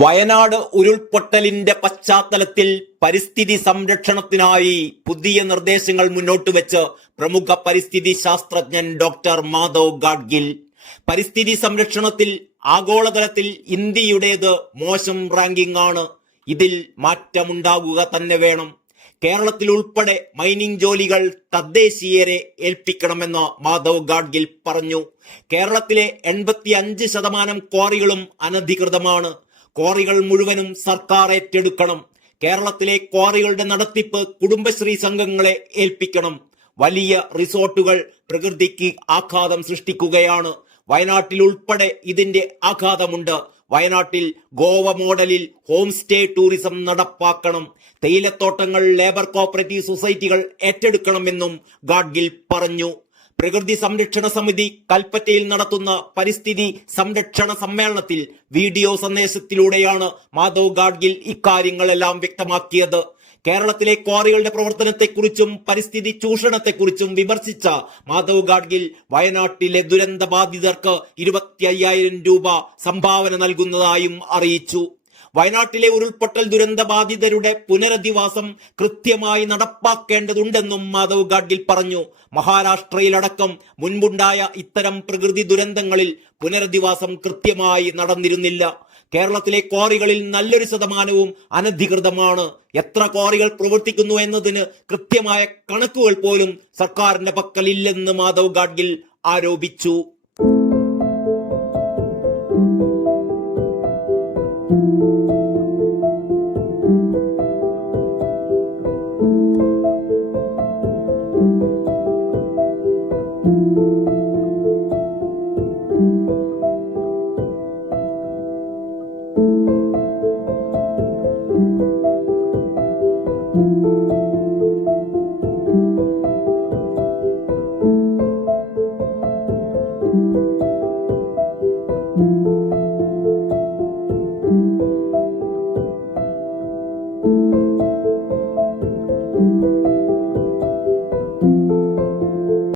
വയനാട് ഉരുൾപൊട്ടലിന്റെ പശ്ചാത്തലത്തിൽ പരിസ്ഥിതി സംരക്ഷണത്തിനായി പുതിയ നിർദ്ദേശങ്ങൾ മുന്നോട്ടുവെച്ച് പ്രമുഖ പരിസ്ഥിതി ശാസ്ത്രജ്ഞൻ ഡോക്ടർ മാധവ് ഗാഡ്ഗിൽ. പരിസ്ഥിതി സംരക്ഷണത്തിൽ ആഗോളതലത്തിൽ ഇന്ത്യയുടേത് മോശം റാങ്കിംഗ് ആണ്. ഇതിൽ മാറ്റമുണ്ടാകുക തന്നെ വേണം. കേരളത്തിൽ ഉൾപ്പെടെ മൈനിങ് ജോലികൾ തദ്ദേശീയരെ ഏൽപ്പിക്കണമെന്ന് മാധവ് ഗാഡ്ഗിൽ പറഞ്ഞു. കേരളത്തിലെ 85% ക്വാറികളും അനധികൃതമാണ്. ക്വാറികൾ മുഴുവനും സർക്കാർ ഏറ്റെടുക്കണം. കേരളത്തിലെ ക്വാറികളുടെ നടത്തിപ്പ് കുടുംബശ്രീ സംഘങ്ങളെ ഏൽപ്പിക്കണം. വലിയ റിസോർട്ടുകൾ പ്രകൃതിക്ക് ആഘാതം സൃഷ്ടിക്കുകയാണ്. വയനാട്ടിൽ ഉൾപ്പെടെ ഇതിന്റെ ആഘാതമുണ്ട്. വയനാട്ടിൽ ഗോവ മോഡലിൽ ഹോം സ്റ്റേ ടൂറിസം നടപ്പാക്കണം. തേയിലത്തോട്ടങ്ങൾ ലേബർ കോഓപ്പറേറ്റീവ് സൊസൈറ്റികൾ ഏറ്റെടുക്കണമെന്നും ഗാഡ്ഗിൽ പറഞ്ഞു. പ്രകൃതി സംരക്ഷണ സമിതി കൽപ്പറ്റയിൽ നടത്തുന്ന പരിസ്ഥിതി സംരക്ഷണ സമ്മേളനത്തിൽ വീഡിയോ സന്ദേശത്തിലൂടെയാണ് മാധവ് ഗാഡ്ഗിൽ ഇക്കാര്യങ്ങളെല്ലാം വ്യക്തമാക്കിയത്. കേരളത്തിലെ ക്വാറികളുടെ പ്രവർത്തനത്തെക്കുറിച്ചും പരിസ്ഥിതി ചൂഷണത്തെക്കുറിച്ചും വിമർശിച്ച മാധവ് ഗാഡ്ഗിൽ വയനാട്ടിലെ ദുരന്ത ബാധിതർക്ക് 25,000 രൂപ സംഭാവന നൽകുന്നതായും അറിയിച്ചു. വയനാട്ടിലെ ഉരുൾപൊട്ടൽ ദുരന്ത ബാധിതരുടെ പുനരധിവാസം കൃത്യമായി നടപ്പാക്കേണ്ടതുണ്ടെന്നും മാധവ് ഗാഡ്ഗിൽ പറഞ്ഞു. മഹാരാഷ്ട്രയിലടക്കം മുൻപുണ്ടായ ഇത്തരം പ്രകൃതി ദുരന്തങ്ങളിൽ പുനരധിവാസം കൃത്യമായി നടന്നിരുന്നില്ല. കേരളത്തിലെ ക്വാറികളിൽ നല്ലൊരു ശതമാനവും അനധികൃതമാണ്. എത്ര ക്വാറികൾ പ്രവർത്തിക്കുന്നു എന്നതിന് കൃത്യമായ കണക്കുകൾ പോലും സർക്കാരിന്റെ പക്കലില്ലെന്ന് മാധവ് ഗാഡ്ഗിൽ ആരോപിച്ചു.